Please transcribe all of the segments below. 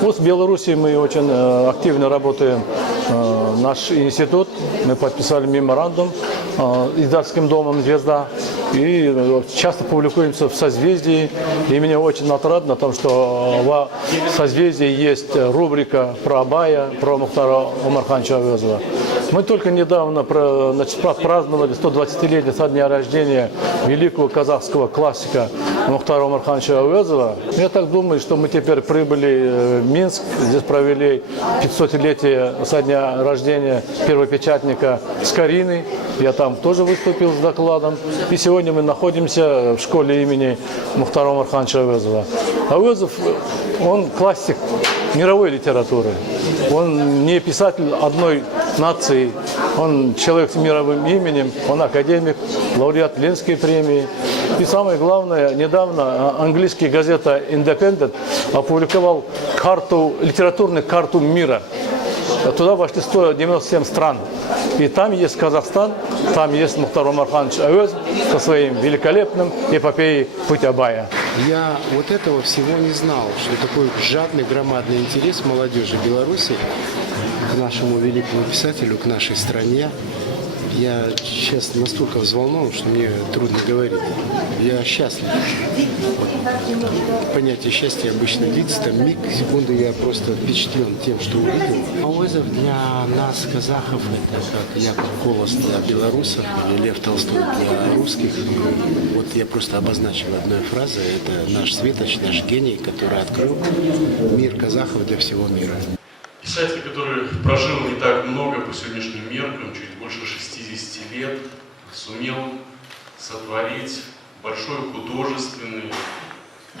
Вот в Беларуси мы очень активно работаем. Наш институт, мы подписали меморандум издательским домом «Звезда». И часто публикуемся в «Созвездии». И мне очень отрадно о том, что в «Созвездии» есть рубрика про Абая, про Мухтара Омархановича Авезова. Мы только недавно праздновали 120-летие со дня рождения великого казахского классика Мухтара Омархановича Авезова. Я так думаю, что мы теперь прибыли в Минск, здесь провели 500-летие со дня рождения первопечатника Скорины. Я там тоже выступил с докладом. И сегодня мы находимся в школе имени Мухтара Омархановича Авезова. Авезов, он классик мировой литературы. Он не писатель одной нации, он человек с мировым именем, он академик, лауреат Ленинской премии. И самое главное, недавно английская газета Independent опубликовал литературную карту мира. Туда вошли 197 стран. И там есть Казахстан, там есть Мухтар Омарханович Авезов со своим великолепным эпопеей «Путь Абая». Я вот этого всего не знал, что такой жадный, громадный интерес молодежи Беларуси к нашему великому писателю, к нашей стране. Я сейчас настолько взволнован, что мне трудно говорить. Я счастлив. Понятие счастья обычно длится, там миг, секунду, я просто впечатлен тем, что увидел. Авезов для нас, казахов, это как Яков Колос для белорусов или Лев Толстой для русских. Вот я просто обозначил одной фразой, это наш светоч, наш гений, который открыл мир казахов для всего мира. Писатель, который прожил не так много по сегодняшним меркам, чуть больше 60 лет, сумел сотворить большой художественный,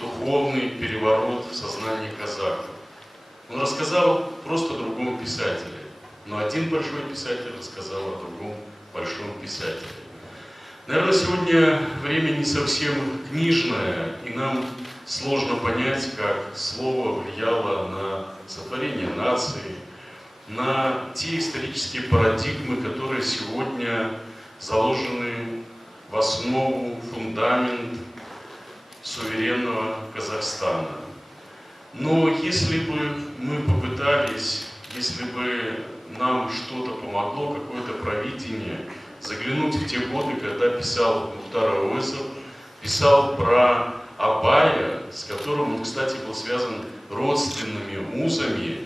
духовный переворот в сознании казахов. Он рассказал просто о другом писателе, но один большой писатель рассказал о другом большом писателе. Наверное, сегодня время не совсем книжное, и нам сложно понять, как слово влияло на сотворение нации, на те исторические парадигмы, которые сегодня заложены в основу, фундамент суверенного Казахстана. Но если бы мы попытались, если бы нам что-то помогло, какое-то провидение, заглянуть в те годы, когда писал Мухтар Авезов, писал про Абая, с которым он, кстати, был связан родственными узами,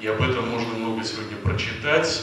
и об этом можно много сегодня прочитать,